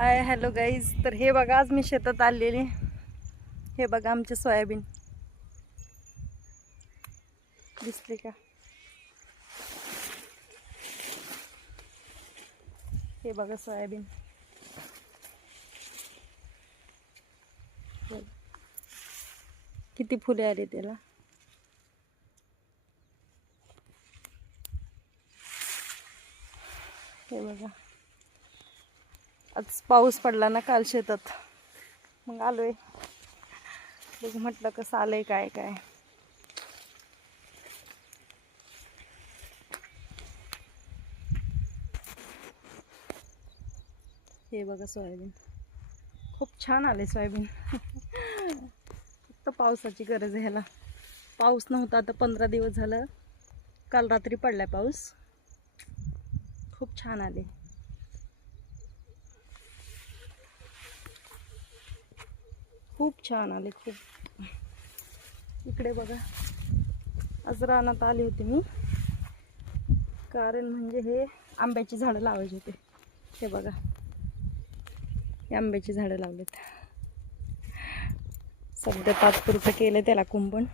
Hi hello guys. तर हे बघा, आज मी शेतात आलेली. हे बघा आमचे सोयाबीन दिसले का? हे बघा सोयाबीन. किती फुले आली त्याला. हे बघा, आज पाऊस पडला ना काल शेतात, मग आलोय. बघ म्हटलं कसं आलंय काय काय. हे बघा सोयाबीन, खूप छान आले सोयाबीन. फक्त पावसाची गरज आहे ह्याला. पाऊस नव्हता आता 15 दिवस झालं. काल रात्री पडलाय पाऊस. खूप छान आले. खूप छान आले खूप. इकडे बघा, आज रानात आली होती मी, कारण म्हणजे हे आंब्याची झाडं लावायची होते. हे बघा, हे आंब्याची झाडं लावलेत. सध्या तात्पुरतं केलं त्याला कुंपण.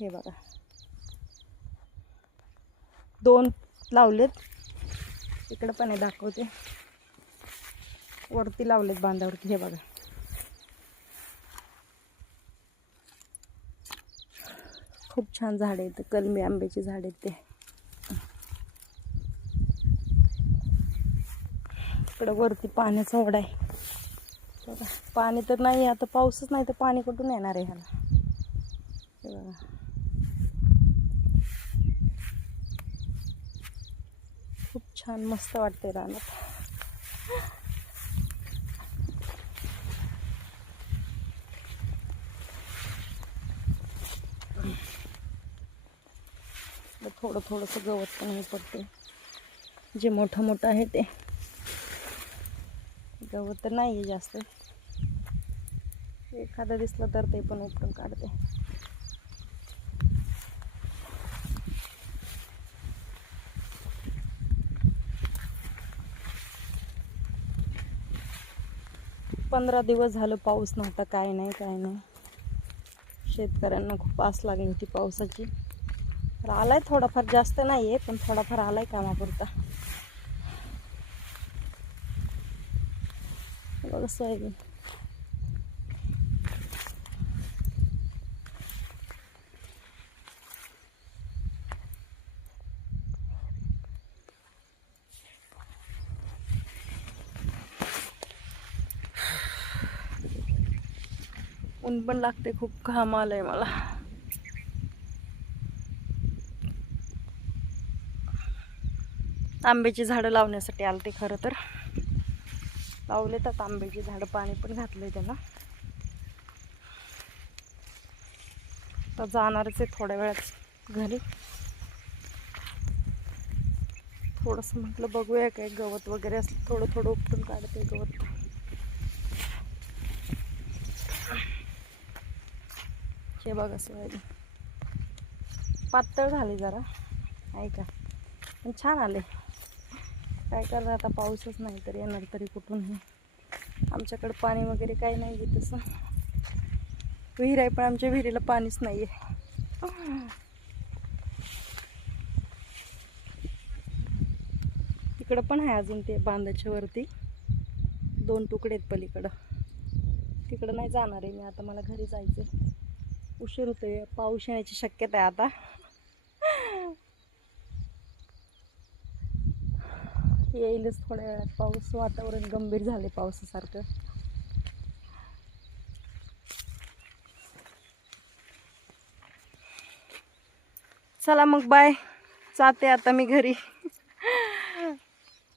हे बघा, 2 लावलेत. इकडे पण आहे, दाखवते. वरती लावलेत बांधावरती. हे बघा, खूप छान झाड आहेत. कलमी आंब्याची झाड आहेत ते. इकडे वरती पाण्याचा ओढा आहे बघा. पाणी तर नाही, आता पाऊसच नाही तर पाणी कुठून येणार आहे ह्याला. हे बघा, खूप छान मस्त वाटते रानात. थोडं थोडंसं गवत पण हे पडते. जे मोठं मोठं आहे ते गवत तर नाही आहे जास्त. एखादं दिसलं तर ते पण उपटून काढते. पंधरा दिवस झालं पाऊस नव्हता, काय नाही. शेतकऱ्यांना खूप आस लागली होती पावसाची. तर आलाय थोडाफार, जास्त नाही आहे पण थोडाफार आलाय कामापुरता. बघा सोयाबीन. ऊन पण लागते, खूप घाम आलाय मला. आंब्याची झाडं लावण्यासाठी आलते खरं तर. लावले तर आंब्याची झाडं, पाणी पण घातलंय त्याला. तर जाणारच आहे थोड्या वेळात घरी. थोडंसं म्हटलं बघूया काय गवत वगैरे असलं, थोडं थोडं उपटून काढते गवत. हे बघा सोयाबीन पातळ झाले जरा, आहे का, पण छान आले. काय करणार आता, पाऊसच नाही तर येणार तरी कुठून. हे आमच्याकडे पाणी वगैरे काही नाही आहे तसं. विहीर आहे पण आमच्या विहिरीला पाणीच नाही आहे. तिकडं पण आहे अजून, ते बांधाच्या वरती 2 तुकडे आहेत पलीकडं. तिकडं नाही जाणार आहे मी आता, मला घरी जायचं. उशीर होतोय, पाऊस येण्याची शक्यता आहे आता. येईलच थोड्या वेळात पाऊस. वातावरण गंभीर झाले पावसासारखं. चला मग बाय, जाते आता मी घरी.